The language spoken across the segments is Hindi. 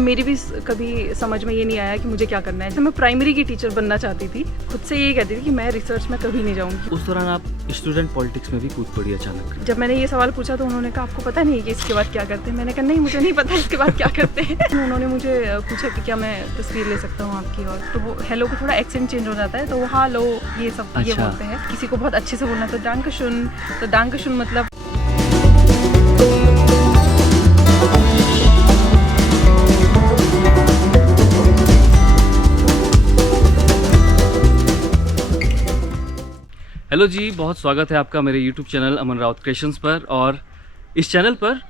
मेरी भी कभी समझ में ये नहीं आया कि मुझे क्या करना है। मैं प्राइमरी की टीचर बनना चाहती थी, खुद से ये कहती थी कि मैं रिसर्च में कभी नहीं जाऊंगी। उस दौरान आप स्टूडेंट पॉलिटिक्स में भी कूद पड़ी अचानक। जब मैंने ये सवाल पूछा तो उन्होंने कहा आपको पता नहीं है कि इसके बाद क्या करते हैं। मैंने कहा नहीं, मुझे नहीं पता इसके बाद क्या करते हैं। उन्होंने मुझे पूछा कि क्या मैं तस्वीर ले सकता हूँ आपकी, और तो वो हेलो को थोड़ा एक्सेंट चेंज हो जाता है, तो वो हालो ये सब ये बोलते हैं। किसी को बहुत अच्छे से बोलना तो डांकशुन, तो डांकशुन मतलब हेलो जी, बहुत स्वागत है आपका मेरे YouTube चैनल अमन राउत क्रिएशंस पर। और इस चैनल पर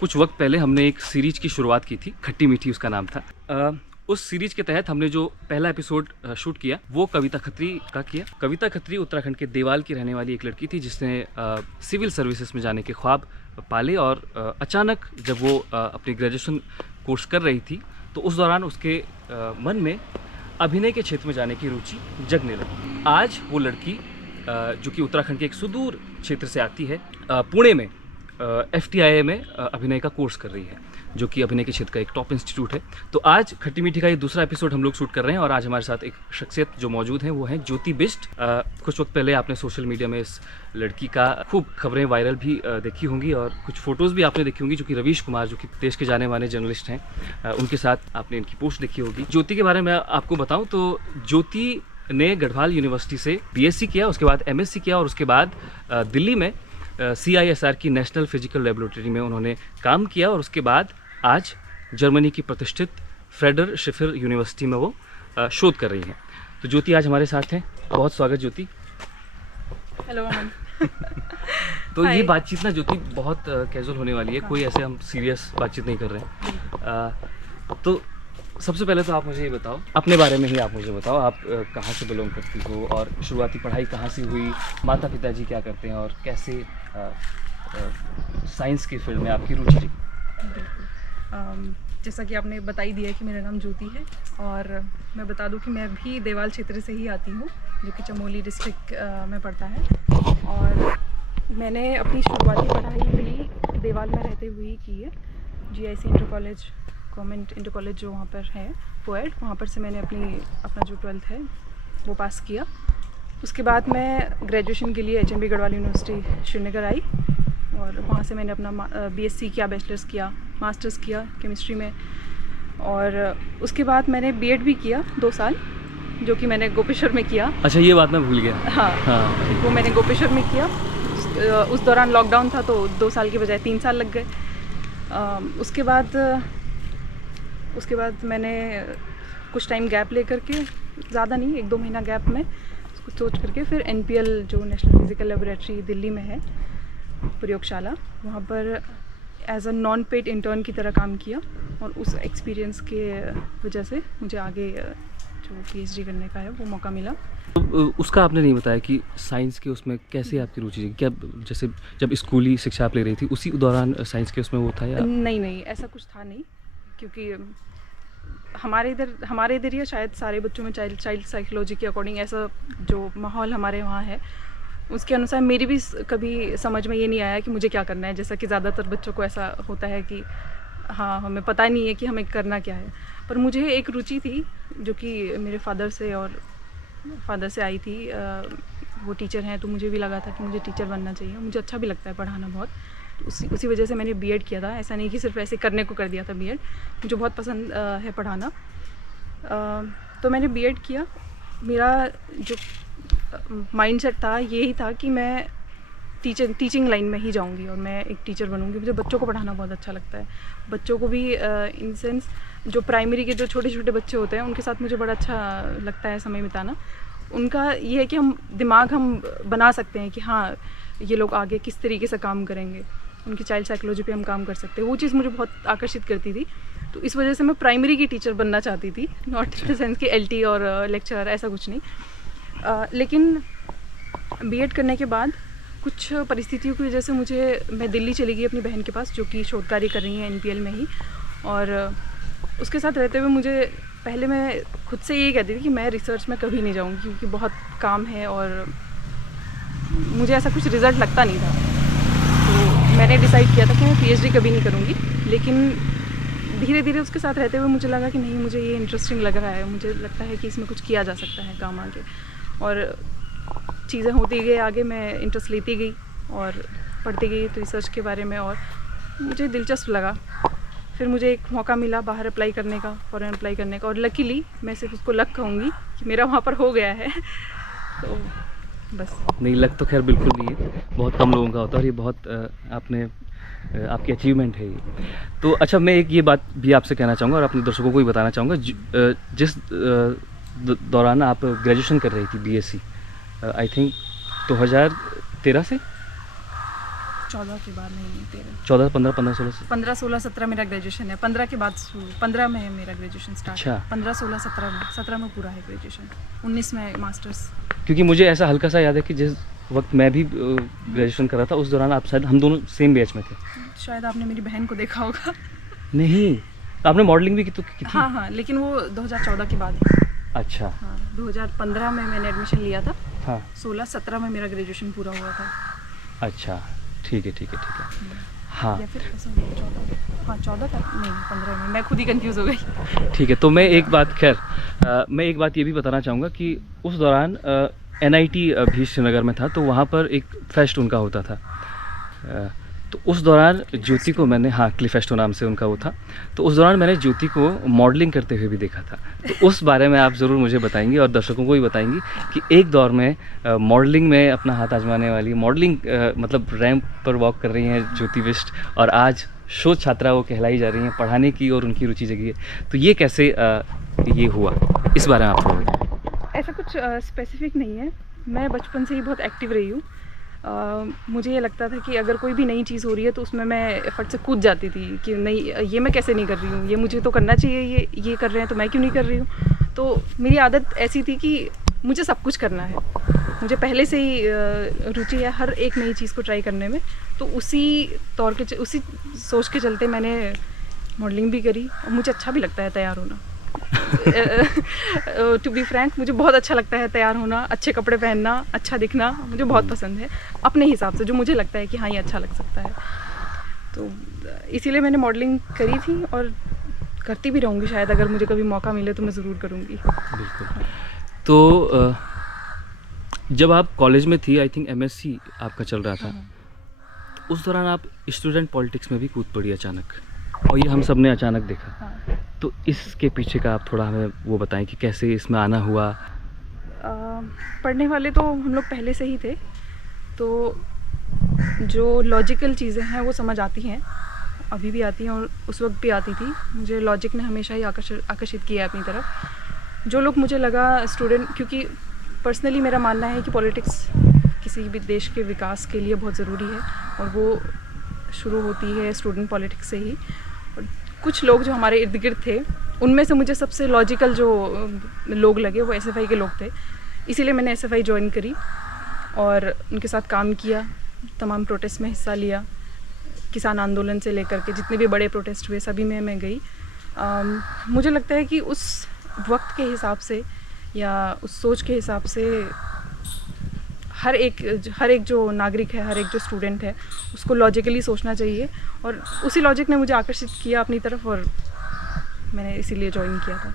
कुछ वक्त पहले हमने एक सीरीज की शुरुआत की थी, खट्टी मीठी उसका नाम था। उस सीरीज के तहत हमने जो पहला एपिसोड शूट किया वो कविता खत्री का किया। कविता खत्री उत्तराखंड के देवाल की रहने वाली एक लड़की थी जिसने सिविल सर्विसेज में जाने के ख्वाब पाले, और अचानक जब वो अपनी ग्रेजुएशन कोर्स कर रही थी तो उस दौरान उसके मन में अभिनय के क्षेत्र में जाने की रुचि जगने लगी। आज वो लड़की जो कि उत्तराखंड के एक सुदूर क्षेत्र से आती है, पुणे में FTII में अभिनय का कोर्स कर रही है, जो कि अभिनय के क्षेत्र का एक टॉप इंस्टीट्यूट है। तो आज खट्टी मीठी का ये दूसरा एपिसोड हम लोग शूट कर रहे हैं, और आज हमारे साथ एक शख्सियत जो मौजूद है वो है ज्योति बिष्ट। कुछ वक्त पहले आपने सोशल मीडिया में इस लड़की का खूब खबरें वायरल भी देखी होंगी, और कुछ फ़ोटोज़ भी आपने देखी होंगी, जो कि रवीश कुमार, जो कि देश के जाने माने जर्नलिस्ट हैं, उनके साथ आपने इनकी पोस्ट देखी होगी। ज्योति के बारे में आपको बताऊँ तो ज्योति ने गढ़वाल यूनिवर्सिटी से BSc किया, उसके बाद MSc किया, और उसके बाद दिल्ली में CISR की नेशनल फिजिकल लेबोरेटरी में उन्होंने काम किया, और उसके बाद आज जर्मनी की प्रतिष्ठित फ्रेडर शिफर यूनिवर्सिटी में वो शोध कर रही हैं। तो ज्योति आज हमारे साथ हैं, बहुत स्वागत ज्योति। हेलो अमन। तो ये बातचीत ना ज्योति बहुत कैजुअल होने वाली है, कोई ऐसे हम सीरियस बातचीत नहीं कर रहे हैं। तो सबसे पहले तो आप मुझे ये बताओ, अपने बारे में ही आप मुझे बताओ, आप कहाँ से बिलोंग करती हो, और शुरुआती पढ़ाई कहाँ से हुई, माता पिताजी क्या करते हैं, और कैसे साइंस की फील्ड में आपकी रुचि रही। बिल्कुल, जैसा कि आपने बता ही दिया कि मेरा नाम ज्योति है, और मैं बता दूं कि मैं भी देवाल क्षेत्र से ही आती हूँ, जो कि चमोली डिस्ट्रिक्ट में पड़ता है। और मैंने अपनी शुरुआती पढ़ाई भी देवाल में रहते हुए ही की है। GIC inter college, government inter college जो वहाँ पर है पोएड, वहाँ पर से मैंने अपना जो 12th है वो पास किया। उसके बाद मैं ग्रेजुएशन के लिए HMB गढ़वाल यूनिवर्सिटी श्रीनगर आई, और वहाँ से मैंने अपना BSc किया, बैचलर्स किया, मास्टर्स किया केमिस्ट्री में, और उसके बाद मैंने B.Ed भी किया 2 साल, जो कि मैंने गोपेश्वर में किया। अच्छा, ये बात मैं भूल गया। हाँ, वो मैंने गोपेश्वर में किया। उस दौरान लॉकडाउन था तो 2 साल के बजाय 3 साल लग गए। उसके बाद मैंने कुछ टाइम गैप ले करके, ज़्यादा नहीं, 1-2 महीना गैप में कुछ सोच करके फिर NPL जो नेशनल फिजिकल लेबोरेटरी दिल्ली में है, प्रयोगशाला, वहाँ पर as a non paid intern की तरह काम किया, और उस एक्सपीरियंस के वजह से मुझे आगे जो PhD करने का है वो मौका मिला। तो उसका आपने नहीं बताया कि साइंस के उसमें कैसे आपकी रुचि रही, क्या जैसे जब स्कूली शिक्षा आप ले रही थी उसी दौरान साइंस के उसमें वो था, या नहीं, ऐसा कुछ था नहीं, क्योंकि हमारे इधर या शायद सारे बच्चों में चाइल्ड साइकोलॉजी के अकॉर्डिंग ऐसा जो माहौल हमारे वहाँ है उसके अनुसार मेरी भी कभी समझ में ये नहीं आया कि मुझे क्या करना है। जैसा कि ज़्यादातर बच्चों को ऐसा होता है कि हाँ, हमें पता नहीं है कि हमें करना क्या है। पर मुझे एक रुचि थी जो कि मेरे फादर से आई थी। वो टीचर हैं, तो मुझे भी लगा था कि मुझे टीचर बनना चाहिए। मुझे अच्छा भी लगता है पढ़ाना बहुत, उसी वजह से मैंने B.Ed किया था। ऐसा नहीं कि सिर्फ ऐसे करने को कर दिया था B.Ed, मुझे बहुत पसंद है पढ़ाना। तो मैंने B.Ed किया। मेरा जो माइंडसेट था यही था कि मैं टीचिंग लाइन में ही जाऊंगी, और मैं एक टीचर बनूंगी। मुझे बच्चों को पढ़ाना बहुत अच्छा लगता है, बच्चों को भी इन सेंस जो प्राइमरी के जो छोटे छोटे बच्चे होते हैं उनके साथ मुझे बड़ा अच्छा लगता है समय बिताना। उनका ये है कि दिमाग हम बना सकते हैं कि हाँ, ये लोग आगे किस तरीके से काम करेंगे, उनकी चाइल्ड साइकोलॉजी पे हम काम कर सकते हैं। वो चीज़ मुझे बहुत आकर्षित करती थी, तो इस वजह से मैं प्राइमरी की टीचर बनना चाहती थी, नॉट इन द सेंस कि LT और लेक्चरर, ऐसा कुछ नहीं। लेकिन B.Ed करने के बाद कुछ परिस्थितियों की वजह से मैं दिल्ली चली गई अपनी बहन के पास, जो कि शोध कार्य कर रही हैं NPL में ही। और उसके साथ रहते हुए पहले मैं खुद से ये कहती थी कि मैं रिसर्च में कभी नहीं जाऊँगी, क्योंकि बहुत काम है और मुझे ऐसा कुछ रिज़ल्ट लगता नहीं था। तो मैंने डिसाइड किया था कि मैं PhD कभी नहीं करूँगी। लेकिन धीरे धीरे उसके साथ रहते हुए मुझे लगा कि नहीं, मुझे ये इंटरेस्टिंग लग रहा है, मुझे लगता है कि इसमें कुछ किया जा सकता है काम आगे। और चीज़ें होती गई आगे, मैं इंटरेस्ट लेती गई और पढ़ती गई तो रिसर्च के बारे में, और मुझे दिलचस्प लगा। फिर मुझे एक मौका मिला बाहर अप्लाई करने का, फॉरेन अप्लाई करने का, और लकीली मैं सिर्फ उसको लक कहूँगी कि मेरा वहाँ पर हो गया है। तो बस। नहीं, लक तो खैर बिल्कुल नहीं है, बहुत कम लोगों का होता है, और ये बहुत आपकी अचीवमेंट है ये। तो अच्छा, मैं एक ये बात भी आपसे कहना चाहूँगा और अपने दर्शकों को भी बताना चाहूँगा, जिस दौरान आप ग्रेजुएशन कर रही थी बीएससी, आई थिंक 2013 से 14 के बाद नहीं, 13 14 15 15 16 से 15 16 17 मेरा ग्रेजुएशन है। 15 के बाद 15 में है मेरा ग्रेजुएशन स्टार्ट। अच्छा। 15 16 17 में पूरा है ग्रेजुएशन, 19 में मास्टर्स। क्योंकि मुझे ऐसा हल्का सा याद है कि जिस वक्त मैं भी ग्रेजुएशन कर रहा था उस दौरान आप शायद, हम दोनों सेम बैच में थे। शायद आपने मेरी बहन को देखा होगा। नहीं, आपने मॉडलिंग भी की थी? हाँ, लेकिन वो 2014 के बाद है। अच्छा। हाँ, 2015 में मैंने एडमिशन लिया था। हाँ, 16-17 में मेरा ग्रेजुएशन पूरा हुआ था। अच्छा, ठीक है। हाँ, या फिर 14, हाँ 14 था, नहीं 15 में, मैं खुद ही कंफ्यूज हो गई। ठीक है। तो मैं एक बात, खैर मैं एक बात ये भी बताना चाहूँगा कि उस दौरान NIT भी श्रीनगर में था, तो वहाँ पर एक फेस्ट उनका होता था। तो उस दौरान ज्योति को मैंने, हाँ क्लिफेस्टो नाम से उनका वो था, तो उस दौरान मैंने ज्योति को मॉडलिंग करते हुए भी देखा था। तो उस बारे में आप ज़रूर मुझे बताएंगी और दर्शकों को भी बताएंगी कि एक दौर में मॉडलिंग में अपना हाथ आजमाने वाली, मॉडलिंग मतलब रैंप पर वॉक कर रही हैं ज्योति बिष्ट, और आज शोध छात्रा वो कहलाई जा रही हैं, पढ़ाने की और उनकी रुचि जगी है। तो ये कैसे ये हुआ, इस बारे में आप थोड़ा बताएं। ऐसा कुछ स्पेसिफिक नहीं है, मैं बचपन से ही बहुत एक्टिव रही हूँ। मुझे ये लगता था कि अगर कोई भी नई चीज़ हो रही है तो उसमें मैं एफर्ट से कूद जाती थी कि नहीं, ये मैं कैसे नहीं कर रही हूँ, ये मुझे तो करना चाहिए, ये कर रहे हैं तो मैं क्यों नहीं कर रही हूँ। तो मेरी आदत ऐसी थी कि मुझे सब कुछ करना है, मुझे पहले से ही रुचि है हर एक नई चीज़ को ट्राई करने में। तो उसी सोच के चलते मैंने मॉडलिंग भी करी, और मुझे अच्छा भी लगता है तैयार होना। टू बी फ्रैंक, मुझे बहुत अच्छा लगता है तैयार होना, अच्छे कपड़े पहनना, अच्छा दिखना, मुझे बहुत पसंद है अपने हिसाब से, जो मुझे लगता है कि हाँ ये अच्छा लग सकता है। तो इसीलिए मैंने मॉडलिंग करी थी और करती भी रहूँगी, शायद अगर मुझे कभी मौका मिले तो मैं ज़रूर करूँगी। बिल्कुल। तो जब आप कॉलेज में थी, आई थिंक MSc आपका चल रहा था, तो उस दौरान आप स्टूडेंट पॉलिटिक्स में भी कूद पड़ी अचानक, और ये हम सब ने अचानक देखा। हाँ। तो इसके पीछे का आप थोड़ा हमें वो बताएं कि कैसे इसमें आना हुआ। पढ़ने वाले तो हम लोग पहले से ही थे, तो जो लॉजिकल चीज़ें हैं वो समझ आती हैं, अभी भी आती हैं और उस वक्त भी आती थी। मुझे लॉजिक ने हमेशा ही आकर्षित किया अपनी तरफ। जो लोग मुझे लगा स्टूडेंट, क्योंकि पर्सनली मेरा मानना है कि पॉलिटिक्स किसी भी देश के विकास के लिए बहुत ज़रूरी है, और वो शुरू होती है स्टूडेंट पॉलिटिक्स से ही। और कुछ लोग जो हमारे इर्द गिर्द थे, उनमें से मुझे सबसे लॉजिकल जो लोग लगे वो SFI के लोग थे, इसीलिए मैंने SFI ज्वाइन करी और उनके साथ काम किया, तमाम प्रोटेस्ट में हिस्सा लिया, किसान आंदोलन से लेकर के जितने भी बड़े प्रोटेस्ट हुए सभी में मैं गई। मुझे लगता है कि उस वक्त के हिसाब से या उस सोच के हिसाब से हर एक जो नागरिक है, हर एक जो स्टूडेंट है, उसको लॉजिकली सोचना चाहिए, और उसी लॉजिक ने मुझे आकर्षित किया अपनी तरफ, और मैंने इसीलिए ज्वाइन किया था।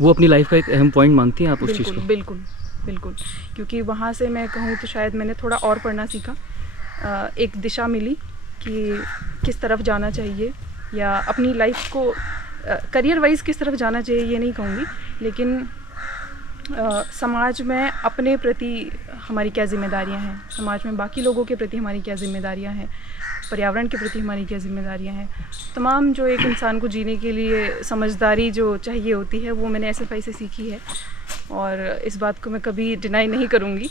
वो अपनी लाइफ का एक अहम पॉइंट मानती हैं आप उस चीज़ को? बिल्कुल, क्योंकि वहाँ से मैं कहूँ तो शायद मैंने थोड़ा और पढ़ना सीखा, एक दिशा मिली कि किस तरफ जाना चाहिए, या अपनी लाइफ को करियर वाइज किस तरफ जाना चाहिए ये नहीं कहूँगी, लेकिन समाज में अपने प्रति हमारी क्या जिम्मेदारियां हैं, समाज में बाकी लोगों के प्रति हमारी क्या जिम्मेदारियां हैं, पर्यावरण के प्रति हमारी क्या जिम्मेदारियां हैं, तमाम जो एक इंसान को जीने के लिए समझदारी जो चाहिए होती है वो मैंने SFI से सीखी है, और इस बात को मैं कभी डिनाई नहीं करूँगी।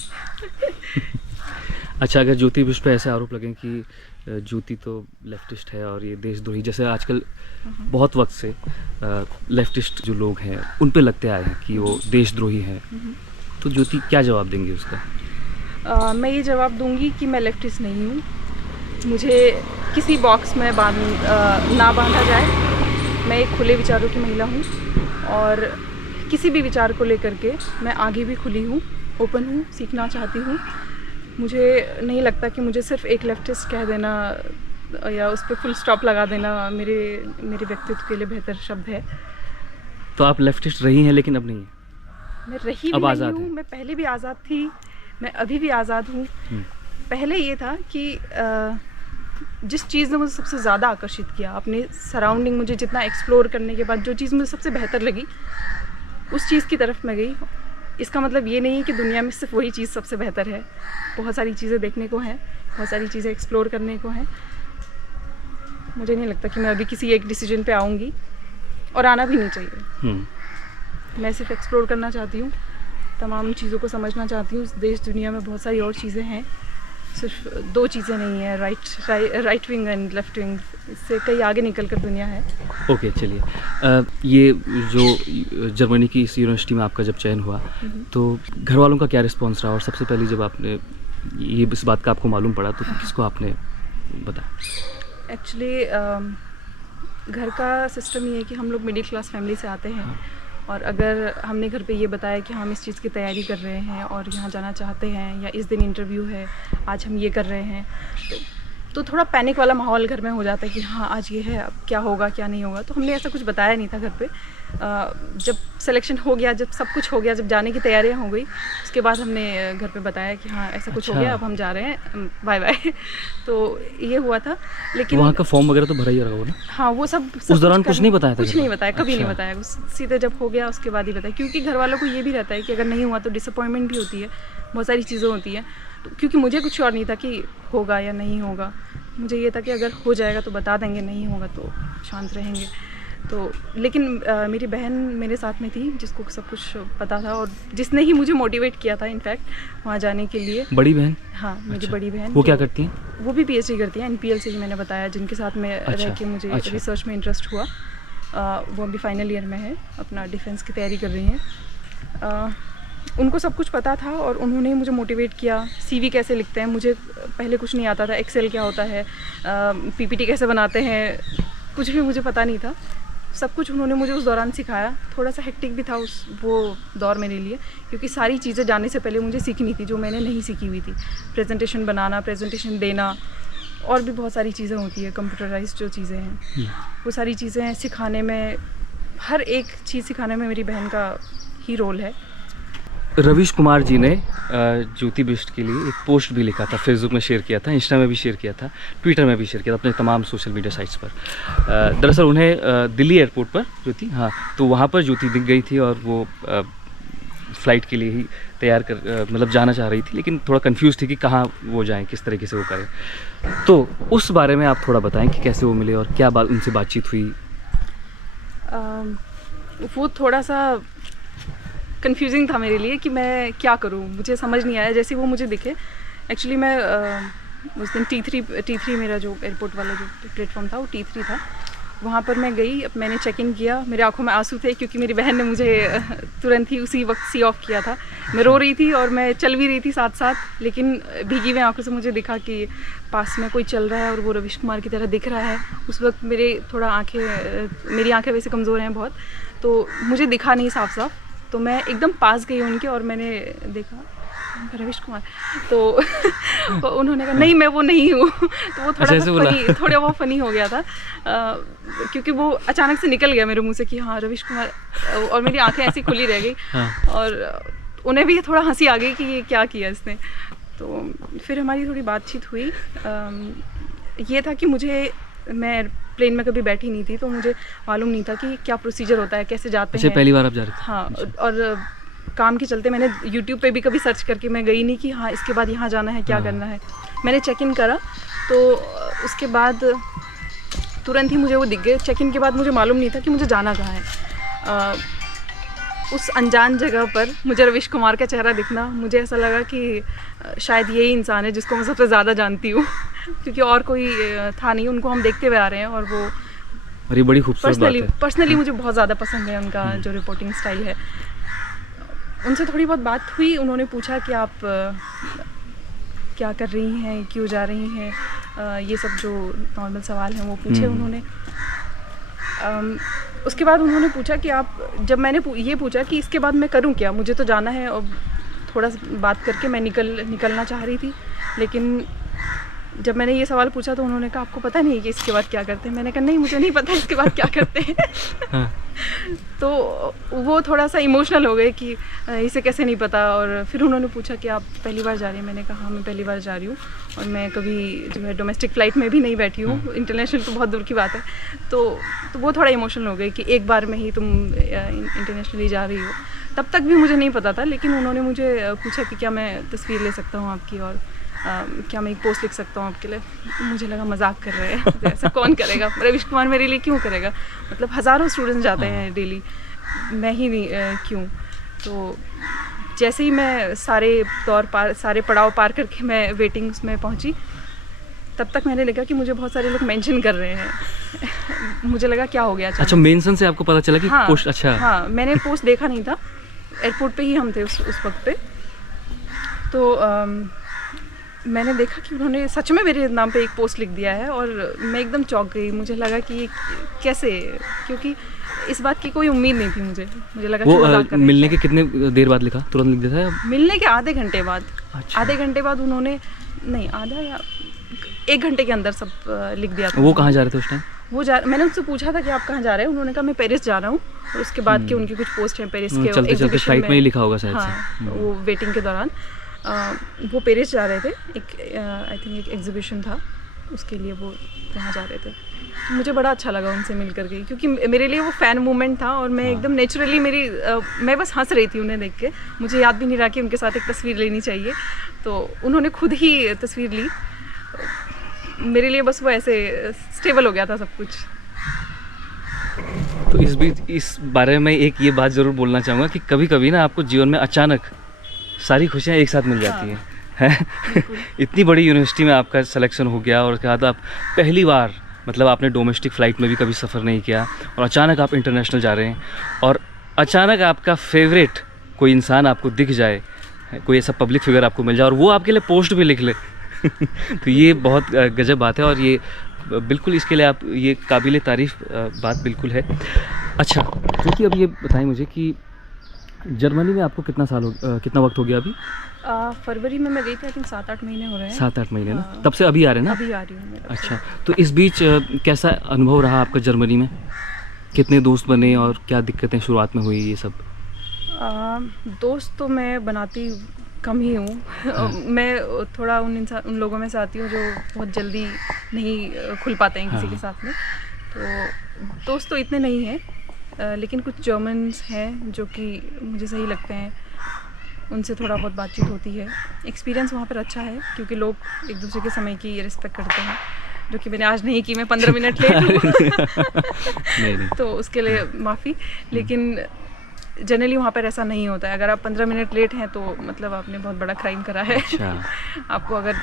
अच्छा, अगर ज्योति बिष्ट पे ऐसे आरोप लगें कि ज्योति तो लेफ्टिस्ट है और ये देशद्रोही, जैसे आजकल बहुत वक्त से लेफ्टिस्ट जो लोग हैं उन पे लगते आए हैं कि वो देशद्रोही हैं, तो ज्योति क्या जवाब देंगी उसका? मैं ये जवाब दूंगी कि मैं लेफ्टिस्ट नहीं हूँ, मुझे किसी बॉक्स में ना बांधा जाए। मैं एक खुले विचारों की महिला हूँ, और किसी भी विचार को लेकर के मैं आगे भी खुली हूँ, ओपन हूँ, सीखना चाहती हूँ। मुझे नहीं लगता कि मुझे सिर्फ एक लेफ्टिस्ट कह देना या उस पर फुल स्टॉप लगा देना मेरे मेरे व्यक्तित्व के लिए बेहतर शब्द है। तो आप लेफ्टिस्ट रही हैं लेकिन अब नहीं है? मैं रही अब भी नहीं आज़ाद हूँ, हैं। मैं पहले भी आज़ाद थी, मैं अभी भी आज़ाद हूँ। पहले ये था कि जिस चीज़ ने मुझे सबसे ज़्यादा आकर्षित किया, अपने सराउंडिंग मुझे जितना एक्सप्लोर करने के बाद जो चीज़ मुझे सबसे बेहतर लगी उस चीज़ की तरफ मैं गई। इसका मतलब ये नहीं है कि दुनिया में सिर्फ वही चीज़ सबसे बेहतर है, बहुत सारी चीज़ें देखने को हैं, बहुत सारी चीज़ें एक्सप्लोर करने को हैं। मुझे नहीं लगता कि मैं अभी किसी एक डिसीजन पे आऊँगी, और आना भी नहीं चाहिए। मैं सिर्फ एक्सप्लोर करना चाहती हूँ, तमाम चीज़ों को समझना चाहती हूँ। इस देश दुनिया में बहुत सारी और चीज़ें हैं, सिर्फ दो चीज़ें नहीं है, right wing and left wing, इससे कहीं आगे निकल कर दुनिया है। ओके, चलिए। ये जो जर्मनी की इस यूनिवर्सिटी में आपका जब चयन हुआ तो घर वालों का क्या रिस्पॉन्स रहा, और सबसे पहले जब आपने ये इस बात का आपको मालूम पड़ा तो किसको आपने बताया? एक्चुअली घर का सिस्टम ये है कि हम लोग मिडिल क्लास फैमिली से आते हैं, और अगर हमने घर पे ये बताया कि हम इस चीज़ की तैयारी कर रहे हैं और यहाँ जाना चाहते हैं, या इस दिन इंटरव्यू है, आज हम ये कर रहे हैं, तो थोड़ा पैनिक वाला माहौल घर में हो जाता है कि हाँ आज ये है, अब क्या होगा क्या नहीं होगा। तो हमने ऐसा कुछ बताया नहीं था घर पे। जब सिलेक्शन हो गया, जब सब कुछ हो गया, जब जाने की तैयारियां हो गई, उसके बाद हमने घर पे बताया कि हाँ ऐसा कुछ हो गया, अब हम जा रहे हैं, बाय बाय। तो ये हुआ था। लेकिन वहाँ का फॉर्म वगैरह तो भरा ही होगा ना? हाँ, वो सब उस दौरान कुछ नहीं बताया था? कुछ नहीं बताया, कभी नहीं अच्छा। बताया। सीधे जब हो गया उसके बाद ही बताया, क्योंकि घर वालों को ये भी रहता है कि अगर नहीं हुआ तो डिसअपॉइंटमेंट भी होती है, बहुत सारी चीज़ें होती हैं। तो क्योंकि मुझे कुछ और नहीं था कि होगा या नहीं होगा, मुझे ये था कि अगर हो जाएगा तो बता देंगे, नहीं होगा तो शांत रहेंगे। तो लेकिन मेरी बहन मेरे साथ में थी, जिसको सब कुछ पता था, और जिसने ही मुझे मोटिवेट किया था इनफैक्ट वहाँ जाने के लिए। बड़ी बहन? हाँ, मेरी अच्छा। बड़ी बहन। वो क्या करती हैं? वो भी पीएचडी करती हैं, एनपीएल से ही मैंने बताया, जिनके साथ में अच्छा, रह के मुझे अच्छा। रिसर्च में इंटरेस्ट हुआ। वो अभी फाइनल ईयर में है, अपना डिफेंस की तैयारी कर रही हैं। उनको सब कुछ पता था और उन्होंने ही मुझे मोटिवेट किया। सीवी कैसे लिखते हैं, मुझे पहले कुछ नहीं आता था, एक्सेल क्या होता है, पीपीटी कैसे बनाते हैं, कुछ भी मुझे पता नहीं था। सब कुछ उन्होंने मुझे उस दौरान सिखाया। थोड़ा सा हेक्टिक भी था वो दौर मेरे लिए, क्योंकि सारी चीज़ें जाने से पहले मुझे सीखनी थी जो मैंने नहीं सीखी हुई थी। प्रेजेंटेशन बनाना, प्रेजेंटेशन देना, और भी बहुत सारी चीज़ें होती है, कंप्यूटराइज्ड जो चीज़ें हैं, वो सारी चीज़ें सिखाने में, हर एक चीज़ सिखाने में मेरी बहन का ही रोल है। रवीश कुमार जी ने ज्योति बिष्ट के लिए एक पोस्ट भी लिखा था, फेसबुक में शेयर किया था, इंस्टा में भी शेयर किया था, ट्विटर में भी शेयर किया था, अपने तमाम सोशल मीडिया साइट्स पर। दरअसल उन्हें दिल्ली एयरपोर्ट पर ज्योति, हाँ, तो वहाँ पर ज्योति दिख गई थी और वो फ़्लाइट के लिए ही तैयार कर मतलब जाना चाह रही थी, लेकिन थोड़ा कंफ्यूज थी कि कहाँ वो जाएं, किस तरीके से वो करें। तो उस बारे में आप थोड़ा बताएं कि कैसे वो मिले और क्या उनसे बातचीत हुई? वो थोड़ा सा कंफ्यूजिंग था मेरे लिए कि मैं क्या करूं, मुझे समझ नहीं आया जैसे वो मुझे दिखे। एक्चुअली मैं उस दिन T3 मेरा जो एयरपोर्ट वाला जो प्लेटफॉर्म था वो T3 था, वहाँ पर मैं गई। अब मैंने चेक इन किया, मेरे आंखों में आंसू थे क्योंकि मेरी बहन ने मुझे तुरंत ही उसी वक्त सी ऑफ किया था। मैं रो रही थी और मैं चल भी रही थी साथ साथ, लेकिन भीगी हुई आंखों से मुझे दिखा कि पास में कोई चल रहा है और वो रवीश कुमार की तरह दिख रहा है। उस वक्त मेरी आंखें वैसे कमज़ोर हैं बहुत, तो मुझे दिखा नहीं साफ साफ। तो मैं एकदम पास गई उनके और मैंने देखा रवीश कुमार, तो उन्होंने कहा नहीं मैं वो नहीं हूँ। तो वो थोड़ा वो फनी हो गया था, क्योंकि वो अचानक से निकल गया मेरे मुंह से कि हाँ रवीश कुमार, और मेरी आंखें ऐसी खुली रह गई। और उन्हें भी थोड़ा हंसी आ गई कि ये क्या किया इसने। तो फिर हमारी थोड़ी बातचीत हुई। ये था कि मैं प्लेन में कभी बैठी नहीं थी, तो मुझे मालूम नहीं था कि क्या प्रोसीजर होता है, कैसे जाते हैं। पहली बार आप जा रहे थे? हाँ, और काम के चलते मैंने यूट्यूब पे भी कभी सर्च करके मैं गई नहीं कि हाँ इसके बाद यहाँ जाना है, क्या करना है। मैंने चेक इन करा, तो उसके बाद तुरंत ही मुझे वो दिख गए। चेक इन के बाद मुझे मालूम नहीं था कि मुझे जाना कहाँ है। उस अनजान जगह पर मुझे रवीश कुमार का चेहरा दिखना, मुझे ऐसा लगा कि शायद यही इंसान है जिसको मैं सबसे ज़्यादा जानती हूँ, क्योंकि और कोई था नहीं। उनको हम देखते हुए आ रहे हैं और वो ये बड़ी खूबसूरत बात है। पर्सनली मुझे बहुत ज़्यादा पसंद है उनका जो रिपोर्टिंग स्टाइल है। उनसे थोड़ी बहुत बात हुई, उन्होंने पूछा कि आप क्या कर रही हैं, क्यों जा रही हैं, ये सब जो नॉर्मल सवाल हैं वो पूछे उन्होंने। उसके बाद उन्होंने पूछा कि जब मैंने ये पूछा कि इसके बाद मैं करूं क्या, मुझे तो जाना है, और थोड़ा बात करके मैं निकलना चाह रही थी, लेकिन जब मैंने ये सवाल पूछा तो उन्होंने कहा आपको पता नहीं है कि इसके बाद क्या करते हैं। मैंने कहा नहीं, मुझे नहीं पता इसके बाद क्या करते हैं। हाँ। तो वो थोड़ा सा इमोशनल हो गए कि इसे कैसे नहीं पता। और फिर उन्होंने पूछा कि आप पहली बार जा रही हैं? मैंने कहा हाँ मैं पहली बार जा रही हूँ, और मैं कभी जो है डोमेस्टिक फ़्लाइट में भी नहीं बैठी हूँ, इंटरनेशनल तो बहुत दूर की बात है। तो वो थोड़ा इमोशनल हो गए कि एक बार में ही तुम इंटरनेशनली जा रही हो। तब तक भी मुझे नहीं पता था, लेकिन उन्होंने मुझे पूछा कि क्या मैं तस्वीर ले सकता हूँ आपकी, और क्या मैं एक पोस्ट लिख सकता हूँ आपके लिए। मुझे लगा मजाक कर रहे हैं, ऐसा कौन करेगा, रविश कुमार मेरे लिए क्यों करेगा, मतलब हज़ारों स्टूडेंट्स जाते हैं डेली, मैं ही नहीं क्यों। तो जैसे ही मैं सारे पड़ाव पार करके मैं वेटिंग्स में पहुँची, तब तक मैंने लगा कि मुझे बहुत सारे लोग मेंशन कर रहे हैं। मुझे लगा क्या हो गया अचानक। अच्छा, मेंशन से आपको पता चला कि हाँ, पोस्ट? अच्छा। हाँ, मैंने पोस्ट देखा नहीं था, एयरपोर्ट पे ही हम थे उस वक्त पे। तो मैंने देखा कि उन्होंने सच में मेरे नाम पे एक पोस्ट लिख दिया है, और मैं एकदम चौंक गई। मुझे लगा कि ये कैसे, क्योंकि इस बात की कोई उम्मीद नहीं थी मुझे लगा वो कि मजाक कर रहे हैं। मिलने के कितने देर बाद लिखा? तुरंत लिख दिया था या? मिलने के आधे घंटे बाद। अच्छा। आधे घंटे बाद उन्होंने, नहीं आधा या 1 घंटे के अंदर सब लिख दिया था। वो कहाँ जा रहे थे उस टाइम? मैंने उनसे पूछा था कि आप कहाँ जा रहे हैं, उन्होंने कहा मैं पेरिस जा रहा हूँ, और उसके बाद के उनकी कुछ पोस्ट हैं पेरिस के चलते चलते exhibition फ्लाइट में ही लिखा होगा शायद से। हाँ, वो वेटिंग के दौरान वो पेरिस जा रहे थे, आई थिंक एक एग्जीबिशन था, उसके लिए वो वहाँ जा रहे थे। तो मुझे बड़ा अच्छा लगा उनसे मिल कर के, क्योंकि मेरे लिए वो फ़ैन मूवमेंट था, और मैं एकदम नेचुरली मैं बस हंस रही थी उन्हें देख के। मुझे याद भी नहीं रहा कि उनके साथ एक तस्वीर लेनी चाहिए, तो उन्होंने खुद ही तस्वीर ली मेरे लिए। बस वो ऐसे स्टेबल हो गया था सब कुछ। तो इस बीच इस बारे में एक ये बात ज़रूर बोलना चाहूँगा कि कभी कभी ना आपको जीवन में अचानक सारी खुशियाँ एक साथ मिल जाती हैं। है? इतनी बड़ी यूनिवर्सिटी में आपका सिलेक्शन हो गया, और उसके बाद आप पहली बार, मतलब आपने डोमेस्टिक फ़्लाइट में भी कभी सफ़र नहीं किया, और अचानक आप इंटरनेशनल जा रहे हैं, और अचानक आपका फेवरेट कोई इंसान आपको दिख जाए, कोई ऐसा पब्लिक फिगर आपको मिल जाए, और वो आपके लिए पोस्ट भी लिख ले। तो ये बहुत गजब बात है, और ये बिल्कुल इसके लिए आप ये काबिल तारीफ़ बात बिल्कुल है। अच्छा, क्योंकि अब ये बताएं मुझे कि जर्मनी में आपको कितना वक्त हो गया अभी? फरवरी में मैं गई थी, आई थिंक 7-8 महीने हो रहे हैं। 7-8 महीने ना? हाँ। तब से अभी आ रहे हैं ना? अभी आ रही हूँ मैं। अच्छा, तो इस बीच कैसा अनुभव रहा आपका जर्मनी में? कितने दोस्त बने, और क्या दिक्कतें शुरुआत में हुई ये सब? दोस्त तो मैं बनाती कम ही हूँ। हाँ। मैं थोड़ा उन लोगों में से आती हूँ जो बहुत जल्दी नहीं खुल पाते हैं किसी हाँ। के साथ में। तो दोस्त तो इतने नहीं हैं, लेकिन कुछ जर्मन्स हैं जो कि मुझे सही लगते हैं, उनसे थोड़ा बहुत बातचीत होती है। एक्सपीरियंस वहाँ पर अच्छा है, क्योंकि लोग एक दूसरे के समय की रिस्पेक्ट करते हैं, जो कि मैंने आज नहीं की। मैं 15 मिनट लेट हूँ तो उसके लिए माफ़ी। लेकिन जनरली वहाँ पर ऐसा नहीं होता है। अगर आप 15 मिनट लेट हैं तो मतलब आपने बहुत बड़ा क्राइम करा है। अच्छा। आपको अगर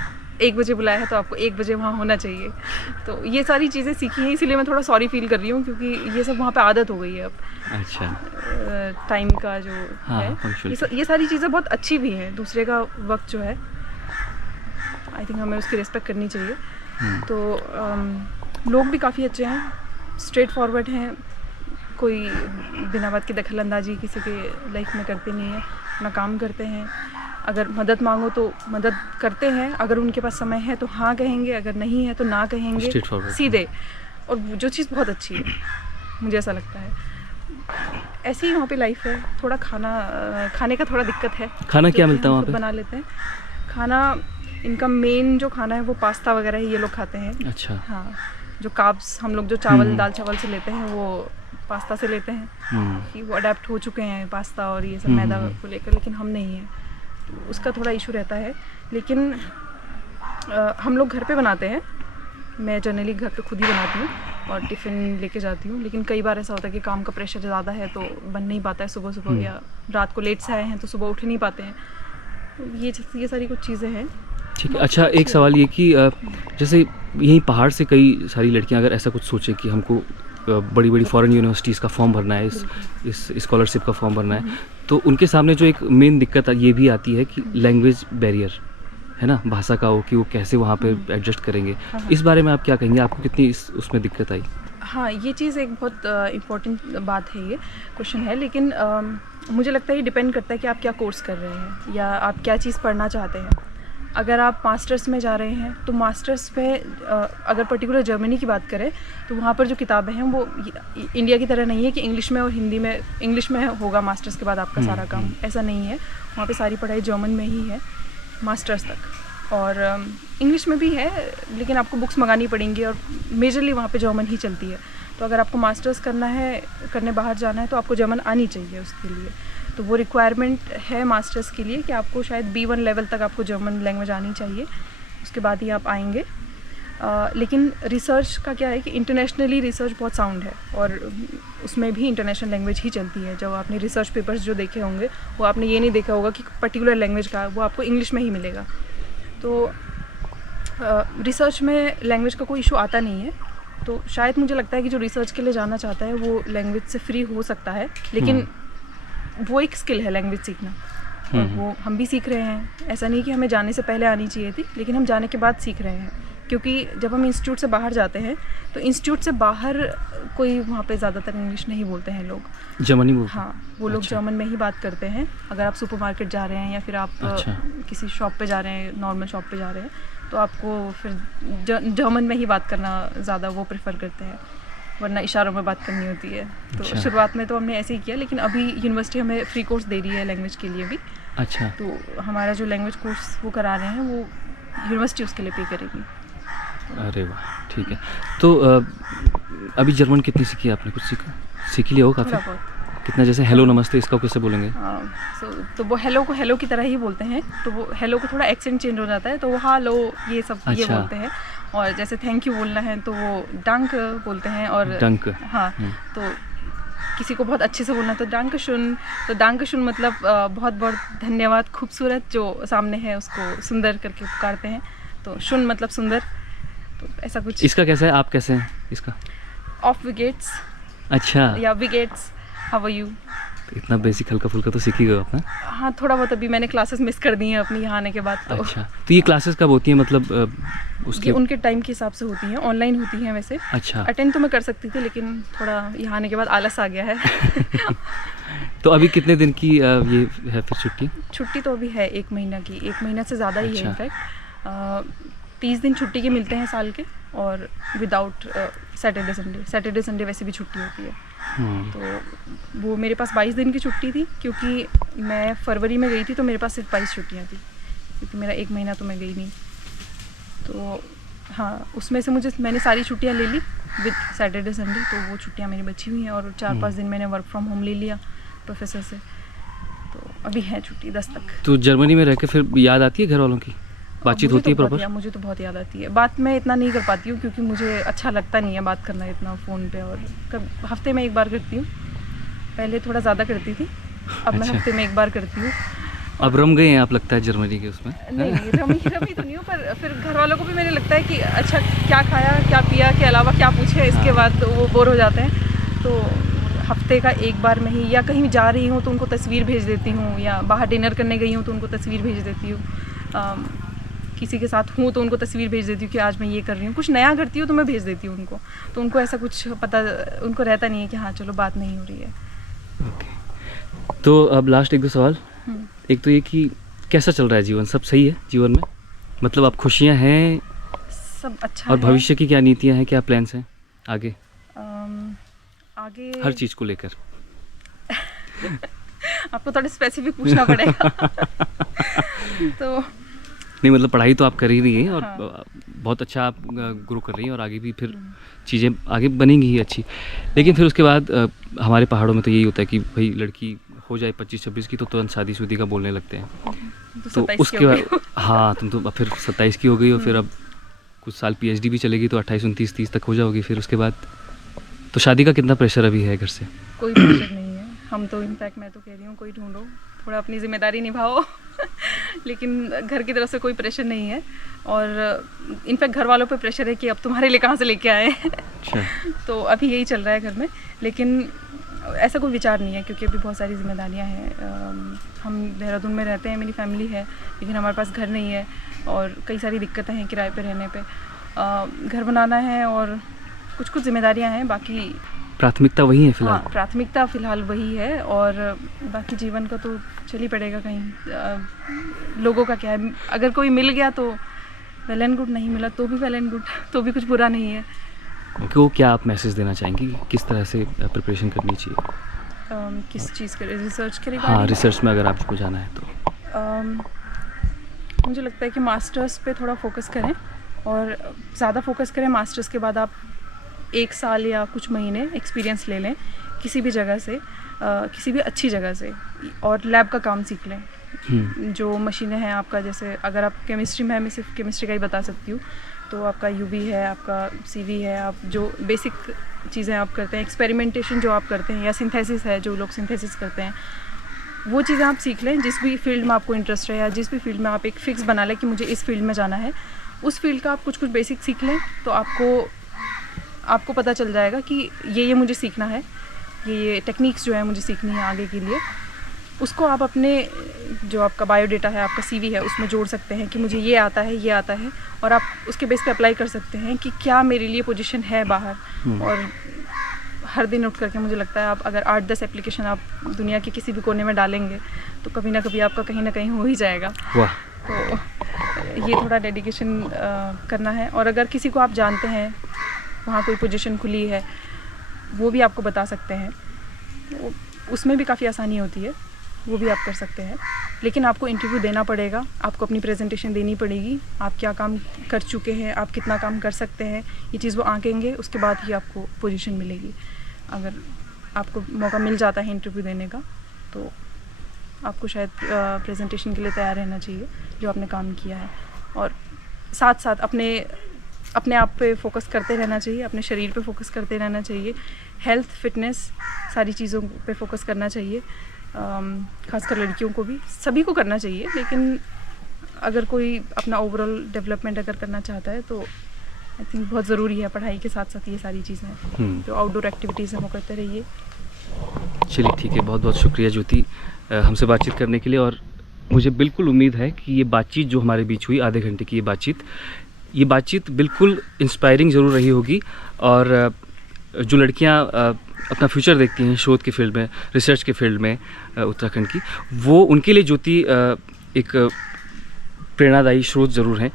1 बजे बुलाया है तो आपको 1 बजे वहाँ होना चाहिए। तो ये सारी चीज़ें सीखी हैं, इसीलिए मैं थोड़ा सॉरी फील कर रही हूँ, क्योंकि ये सब वहाँ पे आदत हो गई है अब। अच्छा। टाइम का जो हाँ, है, ये सारी चीज़ें बहुत अच्छी भी हैं। दूसरे का वक्त जो है, आई थिंक हमें उसकी रिस्पेक्ट करनी चाहिए। तो लोग भी काफ़ी अच्छे हैं, स्ट्रेट फॉरवर्ड हैं, कोई बिना बात की दखल अंदाजी किसी के लाइफ में करते नहीं है, अपना काम करते हैं। अगर मदद मांगो तो मदद करते हैं, अगर उनके पास समय है तो हाँ कहेंगे, अगर नहीं है तो ना कहेंगे, सीधे। और जो चीज़ बहुत अच्छी है, मुझे ऐसा लगता है। ऐसे ही वहाँ पे लाइफ है। थोड़ा खाने का थोड़ा दिक्कत है। खाना क्या मिलता है वहाँ पे? बना लेते हैं खाना। इनका मेन जो खाना है वो पास्ता वगैरह ही ये लोग खाते हैं। अच्छा। हाँ, जो कार्ब्स हम लोग जो दाल चावल से लेते हैं वो पास्ता से लेते हैं, कि वो अडेप्ट हो चुके हैं पास्ता और ये सब मैदा को लेकर, लेकिन हम नहीं हैं, तो उसका थोड़ा इशू रहता है। लेकिन हम लोग घर पे बनाते हैं। मैं जनरली घर पे खुद ही बनाती हूँ और टिफ़िन लेके जाती हूँ, लेकिन कई बार ऐसा होता है कि काम का प्रेशर ज़्यादा है तो बन नहीं पाता है सुबह या रात को लेट से आए हैं तो सुबह उठ नहीं पाते हैं। तो ये सारी कुछ चीज़ें हैं। ठीक है। अच्छा, एक सवाल ये कि जैसे यहीं पहाड़ से कई सारी लड़कियां अगर ऐसा कुछ सोचे कि हमको बड़ी बड़ी फॉरेन यूनिवर्सिटीज़ का फॉर्म भरना है, इस स्कॉलरशिप का फॉर्म भरना है, तो उनके सामने जो एक मेन दिक्कत ये भी आती है कि लैंग्वेज बैरियर है ना, भाषा का हो, कि वो कैसे वहाँ पे एडजस्ट करेंगे। इस बारे में आप क्या कहेंगे? आपको कितनी उसमें दिक्कत आई? हाँ, ये चीज़ एक बहुत इम्पोर्टेंट बात है, ये क्वेश्चन है। लेकिन मुझे लगता है ये डिपेंड करता है कि आप क्या कोर्स कर रहे हैं या आप क्या चीज़ पढ़ना चाहते हैं। अगर आप मास्टर्स में जा रहे हैं तो मास्टर्स में अगर पर्टिकुलर जर्मनी की बात करें तो वहाँ पर जो किताबें हैं वो इंडिया की तरह नहीं है कि इंग्लिश में और हिंदी में, इंग्लिश में होगा मास्टर्स के बाद आपका सारा काम, ऐसा नहीं है। वहाँ पे सारी पढ़ाई जर्मन में ही है मास्टर्स तक, और इंग्लिश में भी है लेकिन आपको बुक्स मंगानी पड़ेंगी और मेजरली वहाँ पे जर्मन ही चलती है। तो अगर आपको मास्टर्स करना है, करने बाहर जाना है तो आपको जर्मन आनी चाहिए उसके लिए। तो वो रिक्वायरमेंट है मास्टर्स के लिए कि आपको शायद B1 लेवल तक आपको जर्मन लैंग्वेज आनी चाहिए, उसके बाद ही आप आएंगे। लेकिन रिसर्च का क्या है कि इंटरनेशनली रिसर्च बहुत साउंड है और उसमें भी इंटरनेशनल लैंग्वेज ही चलती है। जब आपने रिसर्च पेपर्स जो देखे होंगे वो आपने ये नहीं देखा होगा कि पर्टिकुलर लैंग्वेज का, वो आपको इंग्लिश में ही मिलेगा। तो रिसर्च में लैंग्वेज का कोई इशू आता नहीं है। तो शायद मुझे लगता है कि जो रिसर्च के लिए जाना चाहता है वो लैंग्वेज से फ्री हो सकता है, लेकिन वो एक स्किल है लैंग्वेज सीखना, और वो हम भी सीख रहे हैं। ऐसा नहीं कि हमें जाने से पहले आनी चाहिए थी, लेकिन हम जाने के बाद सीख रहे हैं। क्योंकि जब हम इंस्टीट्यूट से बाहर जाते हैं तो इंस्टीट्यूट से बाहर कोई वहाँ पे ज़्यादातर इंग्लिश नहीं बोलते हैं लोग, जर्मनी बोलते हैं? हाँ, वो लोग जर्मन में ही बात करते हैं। अगर आप सुपरमार्केट जा रहे हैं या फिर आप किसी शॉप पे जा रहे हैं, नॉर्मल शॉप पे जा रहे हैं, तो आपको फिर जर्मन में ही बात करना ज़्यादा वो प्रेफर करते हैं, वरना इशारों में बात करनी होती है। तो शुरुआत में तो हमने ऐसे ही किया, लेकिन अभी यूनिवर्सिटी हमें फ्री कोर्स दे रही है लैंग्वेज के लिए भी। अच्छा। तो हमारा जो लैंग्वेज कोर्स वो करा रहे हैं वो यूनिवर्सिटी उसके लिए पे करेगी। अरे वाह, ठीक है। तो अभी जर्मन कितनी सीखी आपने? कुछ सीख लिया हो काफ़ी? कितना? जैसे हेलो नमस्ते, इसका कैसे बोलेंगे? तो वो हेलो को हेलो की तरह ही बोलते हैं, तो वो हेलो को थोड़ा एक्सेंट चेंज हो जाता है, तो वो हालो ये सब ये बोलते हैं। और जैसे थैंक यू बोलना है तो वो डंक बोलते हैं। और डंक, हाँ, तो किसी को बहुत अच्छे से बोलना तो डांक शुन। तो डांक शुन मतलब बहुत बहुत धन्यवाद, खूबसूरत जो सामने है उसको सुंदर करके पुकारते हैं, तो शुन मतलब सुंदर। तो ऐसा कुछ। इसका कैसा है? आप कैसे हैं इसका? Of wickets. अच्छा। या विकेट्स, हाउ आर यू। तो इतना बेसिक हल्का फुल्का तो सीख ही गए आपने? हाँ, थोड़ा बहुत। अभी मैंने क्लासेस मिस कर दी हैं अपनी यहाँ आने के बाद। तो अच्छा, तो ये क्लासेस कब होती हैं? मतलब उसके उनके टाइम के हिसाब से होती हैं, ऑनलाइन होती हैं वैसे। अच्छा। अटेंड तो मैं कर सकती थी, लेकिन थोड़ा यहाँ आने के बाद आलस आ गया है। तो अभी कितने दिन की ये है फिर छुट्टी? छुट्टी तो अभी है 1 महीना की, 1 महीना से ज़्यादा ही है इनफैक्ट। 30 दिन छुट्टी के मिलते हैं साल के, और विदाउट सैटरडे संडे वैसे भी छुट्टी होती है। तो वो मेरे पास 22 दिन की छुट्टी थी, क्योंकि मैं फरवरी में गई थी तो मेरे पास सिर्फ 22 छुट्टियाँ थी, क्योंकि मेरा 1 महीना तो मैं गई नहीं। तो हाँ, उसमें से मैंने सारी छुट्टियाँ ले ली विद सैटरडे संडे, तो वो छुट्टियाँ मेरी बची हुई हैं। और 4-5 दिन मैंने वर्क फ्रॉम होम ले लिया प्रोफेसर से, तो अभी है छुट्टी 10 तक। तो जर्मनी में रह के फिर याद आती है घर वालों की? बातचीत होती है प्रॉपर? मुझे तो बहुत याद आती है। बात मैं इतना नहीं कर पाती हूँ, क्योंकि मुझे अच्छा लगता नहीं है बात करना इतना फ़ोन पे, और हफ्ते में 1 बार करती हूँ। पहले थोड़ा ज़्यादा करती थी, अब मैं हफ्ते में 1 बार करती हूँ। अब रम गए हैं आप, लगता है जर्मनी के उसमें? नहीं, रमी तो नहीं हूँ, पर फिर घर वालों को भी मैंने लगता है कि अच्छा क्या खाया क्या पिया के अलावा क्या पूछे, इसके बाद तो वो बोर हो जाते हैं। तो हफ्ते का 1 बार में ही, या कहीं जा रही हूँ तो उनको तस्वीर भेज देती हूँ, या बाहर डिनर करने गई हूँ तो उनको तस्वीर भेज देती हूँ। किसी के साथ हूँ तो उनको तस्वीर भेज देती हूँ कि आज मैं ये कर रही हूँ। कुछ नया करती हूँ तो मैं भेज देती हूँ उनको, तो उनको ऐसा कुछ पता, उनको रहता नहीं है कि हाँ चलो बात नहीं हो रही है। ओके। तो अब लास्ट 1-2 सवाल। एक तो ये कि कैसा चल रहा है जीवन? सब सही है जीवन में? मतलब आप खुशियाँ हैं? सब अच्छा और है। भविष्य की क्या नीतियाँ हैं, क्या प्लान्स हैं आगे? आगे हर चीज़ को लेकर। आपको थोड़ा स्पेसिफिक पूछना पड़ेगा। तो नहीं, मतलब पढ़ाई तो आप कर ही रही हैं, और बहुत अच्छा आप ग्रो कर रही हैं, और आगे भी फिर चीज़ें आगे बनेंगी ही अच्छी। लेकिन फिर उसके बाद हमारे पहाड़ों में तो यही होता है कि भाई लड़की हो जाए 25-26 की तो तुरंत शादी का बोलने लगते हैं। तो उसके बाद हाँ, तुम तो फिर 27 की हो गई हो, फिर अब कुछ साल PhD भी चलेगी तो 28, 29, 30 तक हो जाओगी। फिर उसके बाद तो शादी का कितना प्रेशर अभी है घर से? कोई प्रेशर नहीं है। हम तो इनफैक्ट मैं तो कह रही हूँ कोई ढूंढो, थोड़ा अपनी जिम्मेदारी निभाओ। लेकिन घर की तरफ से कोई प्रेशर नहीं है, और इनफैक्ट घर वालों पे प्रेशर है कि अब तुम्हारे लिए कहाँ से लेके आए। अच्छा। तो अभी यही चल रहा है घर में, लेकिन ऐसा कोई विचार नहीं है, क्योंकि अभी बहुत सारी जिम्मेदारियाँ हैं। हम देहरादून में रहते हैं, मेरी फैमिली है, लेकिन हमारे पास घर नहीं है, और कई सारी दिक्कतें हैं किराए पे रहने पे। घर बनाना है और कुछ जिम्मेदारियाँ हैं, बाकी प्राथमिकता वही है हाँ, फिलहाल? प्राथमिकता फ़िलहाल वही है, और बाकी जीवन का तो चल ही पड़ेगा कहीं। लोगों का क्या है, अगर कोई मिल गया तो वेल एंड गुड, नहीं मिला तो भी वेल एंड गुड, तो भी कुछ बुरा नहीं है। को क्या आप मैसेज देना चाहेंगी कि किस तरह से प्रिपरेशन करनी चाहिए? किस चीज़ के रिसर्च के हाँ, रिगार्डिंग? रिसर्च में अगर आपको जाना है तो। मुझे लगता है कि मास्टर्स पे थोड़ा फोकस करें, और ज़्यादा फोकस करें। मास्टर्स के बाद आप 1 साल या कुछ महीने एक्सपीरियंस ले लें किसी भी जगह से, किसी भी अच्छी जगह से, और लैब का काम सीख लें। जो मशीनें हैं आपका, जैसे अगर आप केमिस्ट्री में है, मैं सिर्फ केमिस्ट्री का ही बता सकती हूँ, तो आपका यूवी है, आपका सीवी है, आप जो बेसिक चीज़ें आप करते हैं, एक्सपेरिमेंटेशन जो आप करते हैं, या सिंथेसिस है, जो लोग सिंथेसिस करते हैं, वो चीज़ें आप सीख लें। जिस भी फील्ड में आपको इंटरेस्ट है, या जिस भी फील्ड में आप एक फ़िक्स बना लें कि मुझे इस फील्ड में जाना है, उस फील्ड का आप कुछ कुछ बेसिक सीख लें, तो आपको पता चल जाएगा कि ये मुझे सीखना है, ये टेक्निक्स जो है मुझे सीखनी है आगे के लिए। उसको आप अपने जो आपका बायोडेटा है, आपका सीवी है, उसमें जोड़ सकते हैं कि मुझे ये आता है, और आप उसके बेस पे अप्लाई कर सकते हैं कि क्या मेरे लिए पोजीशन है बाहर। और हर दिन उठ करके मुझे लगता है, आप अगर 8-10 एप्लीकेशन आप दुनिया के किसी भी कोने में डालेंगे, तो कभी ना कभी आपका कहीं ना कहीं हो ही जाएगा। वाह। तो ये थोड़ा डेडिकेशन करना है। और अगर किसी को आप जानते हैं, वहाँ कोई पोजीशन खुली है, वो भी आपको बता सकते हैं, तो उसमें भी काफ़ी आसानी होती है, वो भी आप कर सकते हैं। लेकिन आपको इंटरव्यू देना पड़ेगा, आपको अपनी प्रेजेंटेशन देनी पड़ेगी, आप क्या काम कर चुके हैं, आप कितना काम कर सकते हैं, ये चीज़ वो आंकेंगे, उसके बाद ही आपको पोजीशन मिलेगी। अगर आपको मौका मिल जाता है इंटरव्यू देने का, तो आपको शायद प्रेजेंटेशन के लिए तैयार रहना चाहिए, जो आपने काम किया है, और साथ साथ अपने आप पे फोकस करते रहना चाहिए, अपने शरीर पे फोकस करते रहना चाहिए, हेल्थ, फिटनेस, सारी चीज़ों पे फोकस करना चाहिए। खासकर लड़कियों को भी, सभी को करना चाहिए, लेकिन अगर कोई अपना ओवरऑल डेवलपमेंट अगर करना चाहता है, तो आई थिंक बहुत ज़रूरी है पढ़ाई के साथ साथ ये सारी चीज़ें। जो आउटडोर एक्टिविटीज़ हैं वो करते रहिए। चलिए ठीक है, बहुत बहुत शुक्रिया ज्योति हमसे बातचीत करने के लिए। और मुझे बिल्कुल उम्मीद है कि ये बातचीत जो हमारे बीच हुई, आधे घंटे की ये बातचीत बिल्कुल इंस्पायरिंग ज़रूर रही होगी। और जो लड़कियां अपना फ्यूचर देखती हैं शोध के फील्ड में, रिसर्च के फील्ड में उत्तराखंड की, वो उनके लिए ज्योति एक प्रेरणादायी स्रोत ज़रूर हैं।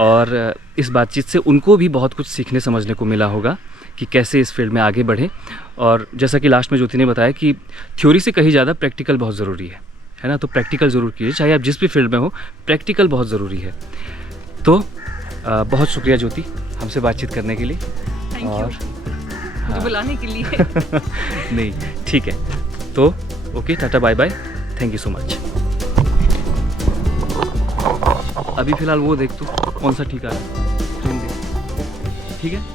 और इस बातचीत से उनको भी बहुत कुछ सीखने समझने को मिला होगा कि कैसे इस फील्ड में आगे बढ़ें। और जैसा कि लास्ट में ज्योति ने बताया कि थ्योरी से कहीं ज़्यादा प्रैक्टिकल बहुत ज़रूरी है ना, तो प्रैक्टिकल ज़रूर कीजिए, चाहे आप जिस भी फील्ड में हो, प्रैक्टिकल बहुत ज़रूरी है। तो बहुत शुक्रिया ज्योति हमसे बातचीत करने के लिए। थैंक और यू मुझे बुलाने के लिए। नहीं ठीक है, तो okay, tata bye bye, thank you so much. अभी फ़िलहाल वो देख तू कौन सा ठीक आ रहा है, ट्रेन देख, ठीक है।